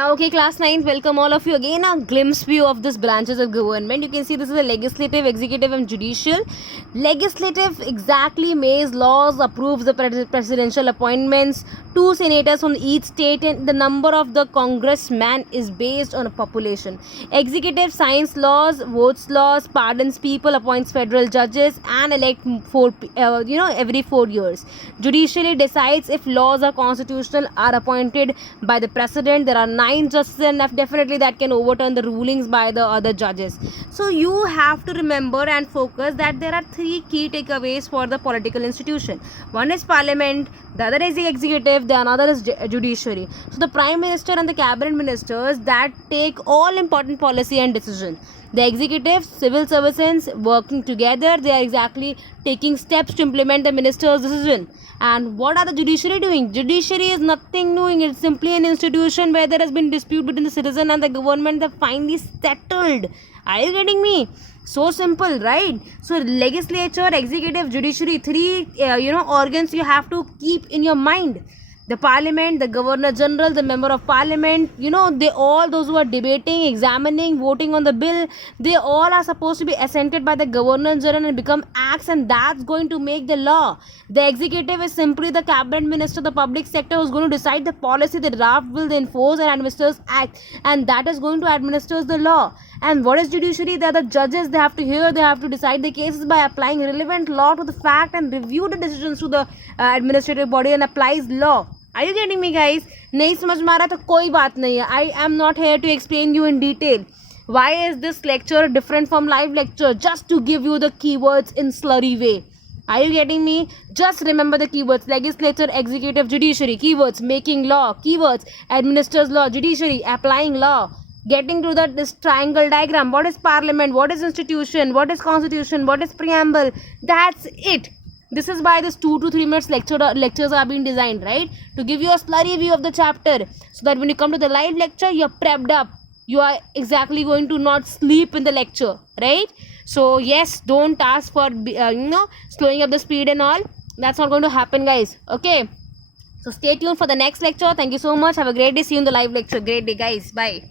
Okay, class 9th, welcome all of you. Again, a glimpse view of this branches of government. You can see this is a legislative, executive, and judicial. Legislative exactly makes laws, approves the presidential appointments, 2 senators from each state, and the number of the congressman is based on a population. Executive signs laws, votes laws, pardons people, appoints federal judges, and elect every 4 years. Judicially decides if laws are constitutional, are appointed by the president. There are 9 justices, and definitely that can overturn the rulings by the other judges. So you have to remember and focus that there are 3 key takeaways for the political institution. One is parliament, the other is the executive, the another is judiciary. So the prime minister and the cabinet ministers that take all important policy and decision. The executive, civil servants working together, they are exactly taking steps to implement the minister's decision. And what are the judiciary doing? Judiciary is nothing doing. It's simply an institution where there has been dispute between the citizen and the government that finally settled. Are you getting me? So simple, right? So legislature, executive, judiciary, 3 organs you have to keep in your mind. The parliament, the governor general, the member of parliament, they all, those who are debating, examining, voting on the bill, they all are supposed to be assented by the governor general and become acts, and that's going to make the law. The executive is simply the cabinet minister, the public sector, who's going to decide the policy, the draft bill, the enforce and administers act, and that is going to administer the law. And what is judiciary? They are the judges. They have to hear, they have to decide the cases by applying relevant law to the fact and review the decisions to the administrative body and applies law. Are you getting me, guys? नहीं समझ में आ रहा तो कोई बात नहीं है. I am not here to explain you in detail. Why is this lecture different from live lecture? Just to give you the keywords in slurry way. Are you getting me? Just remember the keywords: legislature, executive, judiciary. Keywords: making law. Keywords: administers law. Judiciary: applying law. Getting to this triangle diagram. What is parliament? What is institution? What is constitution? What is preamble? That's it. This is why this 2 to 3 minutes lectures are being designed, right? To give you a slurry view of the chapter, so that when you come to the live lecture, you're prepped up. You are exactly going to not sleep in the lecture, right? So yes, don't ask for slowing up the speed and all. That's not going to happen, guys. Okay. So stay tuned for the next lecture. Thank you so much. Have a great day. See you in the live lecture. Great day, guys. Bye.